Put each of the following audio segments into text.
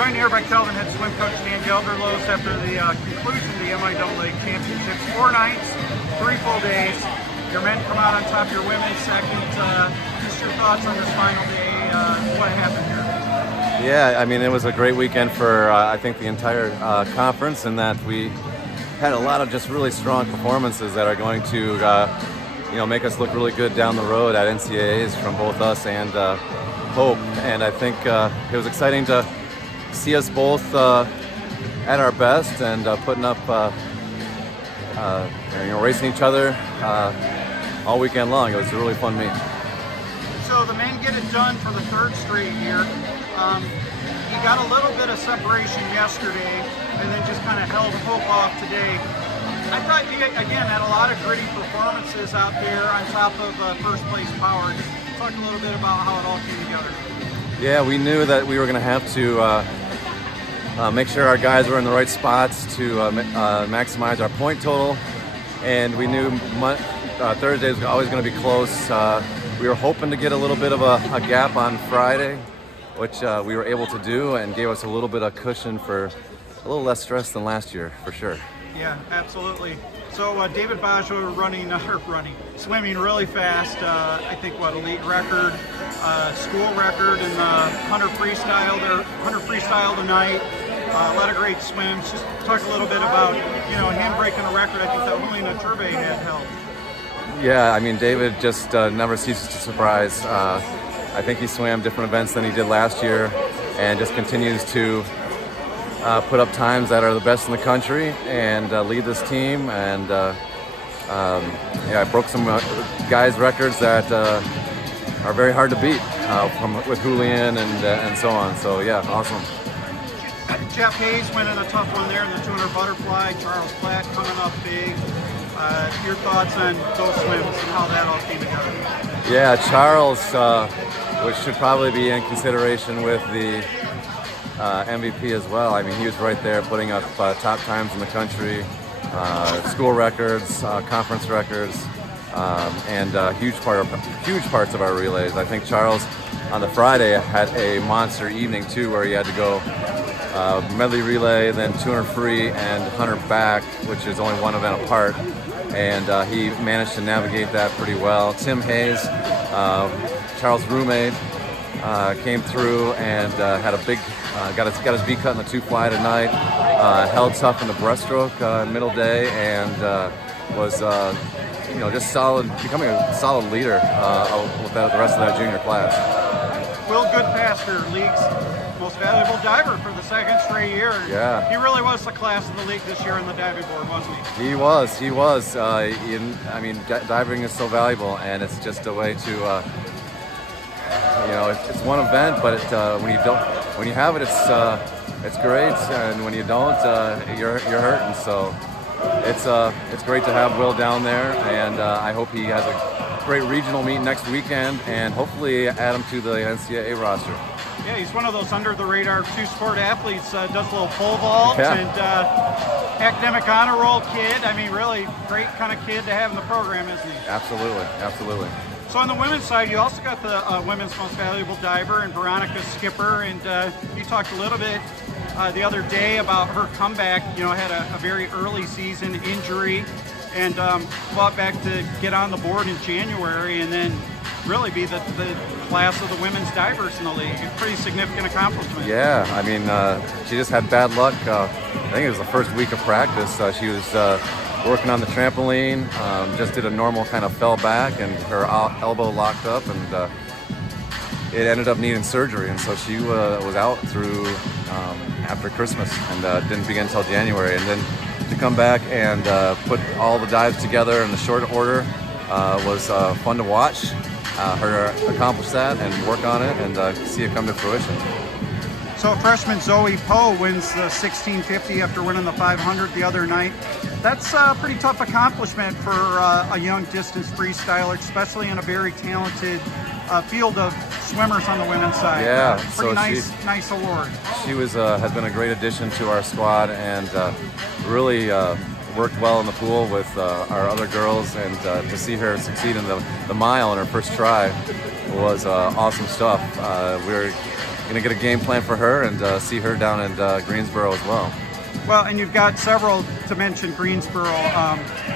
joined here by Kelvin head swim coach Dan Gelderloos after the conclusion of the MIAA Championships. 4 nights, 3 full days. Your men come out on top, your women second. Just your thoughts on this final day, what happened here? Yeah, I mean, it was a great weekend for, I think, the entire conference, in that we had a lot of just really strong performances that are going to, make us look really good down the road at NCAAs from both us and Hope. And I think it was exciting to see us both at our best and putting up, racing each other all weekend long. It was a really fun meet. So the men get it done for the 3rd straight year. You got a little bit of separation yesterday and then just kind of held Hope off today. I thought you, again, had a lot of gritty performances out there on top of first place power. Just talk a little bit about how it all came together. Yeah, we knew that we were going to have to make sure our guys were in the right spots to maximize our point total. And we knew Thursday was always going to be close. We were hoping to get a little bit of a gap on Friday, which we were able to do, and gave us a little bit of cushion for a little less stress than last year, for sure. Yeah, absolutely. So David Bajo swimming really fast. I think elite record, school record in the 100 freestyle tonight. A lot of great swims. Just talk a little bit about him breaking a record. I think that Helena Turbe had held. Yeah, I mean, David just never ceases to surprise. I think he swam different events than he did last year, and just continues to put up times that are the best in the country and lead this team. And broke some guys' records that are very hard to beat with Julian and so on. So yeah, awesome. Jeff Hayes winning a tough one there in the 200 butterfly. Charles Platt coming up big. Your thoughts on those swims and how that all came together? Yeah, Charles, which should probably be in consideration with the MVP as well. I mean, he was right there putting up top times in the country, school records, conference records, and huge parts of our relays. I think Charles on the Friday had a monster evening too, where he had to go medley relay, then 200 free and 100 back, which is only one event apart. And he managed to navigate that pretty well. Tim Hayes, Charles' roommate, came through and had a big, got his beat cut in the 2 fly tonight. Held tough in the breaststroke middle day, and was just solid, becoming a solid leader with the rest of that junior class. Will Goodpaster, league's most valuable diver for the 2nd straight year. Yeah. He really was the class of the league this year on the diving board, wasn't he? He was. I mean, diving is so valuable, and it's just a way to, it's one event, but when you have it, it's great, and when you don't, you're hurting. So it's great to have Will down there, and I hope he has a great regional meet next weekend, and hopefully add him to the NCAA roster. Yeah, he's one of those under-the-radar two-sport athletes, does a little pole vault, and academic honor roll kid. I mean, really great kind of kid to have in the program, isn't he? Absolutely. So on the women's side, you also got the women's most valuable diver, and Veronica Skipper, and you talked a little bit the other day about her comeback. Had a very early season injury, and fought back to get on the board in January, and then really be the class of the women's divers in the league. A pretty significant accomplishment. Yeah, I mean, she just had bad luck. I think it was the first week of practice. She was working on the trampoline, just did a normal kind of fell back, and her elbow locked up, and it ended up needing surgery. And so she was out through after Christmas, and didn't begin until January. And then to come back and put all the dives together in the short order was fun to watch. Her accomplish that and work on it, and see it come to fruition. So freshman Zoe Poe wins the 1650 after winning the 500 the other night. That's a pretty tough accomplishment for a young distance freestyler, especially in a very talented field of swimmers on the women's side. Yeah, pretty nice award. She has been a great addition to our squad, and really worked well in the pool with our other girls, and to see her succeed in the mile in her first try was awesome stuff. gonna get a game plan for her and see her down in Greensboro as well. Well, and you've got several, to mention Greensboro,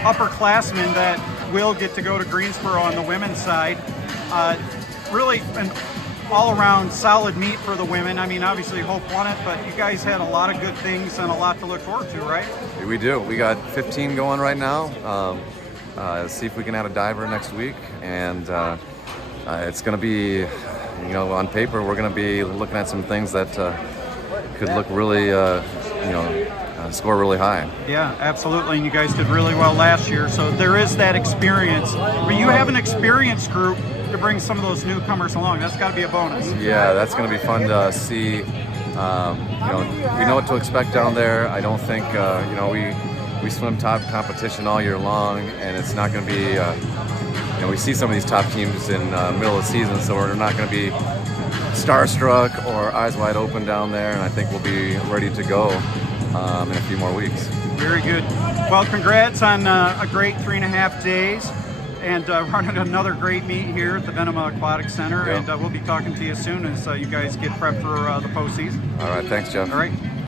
upperclassmen that will get to go to Greensboro on the women's side. Really an all-around solid meet for the women. I mean, obviously Hope won it, but you guys had a lot of good things and a lot to look forward to, right? We do. We got 15 going right now. See if we can add a diver next week, and it's going to be, you know, on paper we're going to be looking at some things that could look really, score really high. Yeah, absolutely. And you guys did really well last year, so there is that experience. But you have an experienced group to bring some of those newcomers along. That's got to be a bonus. Yeah, that's going to be fun to see. We know what to expect down there. I don't think we swim top competition all year long, and it's not going to be. We see some of these top teams in middle of the season, so we're not going to be starstruck or eyes wide open down there. And I think we'll be ready to go in a few more weeks. Very good. Well, congrats on a great 3.5 days. And running another great meet here at the Venema Aquatic Center. Yep. And we'll be talking to you soon as you guys get prepped for the postseason. All right, thanks, Jeff. All right.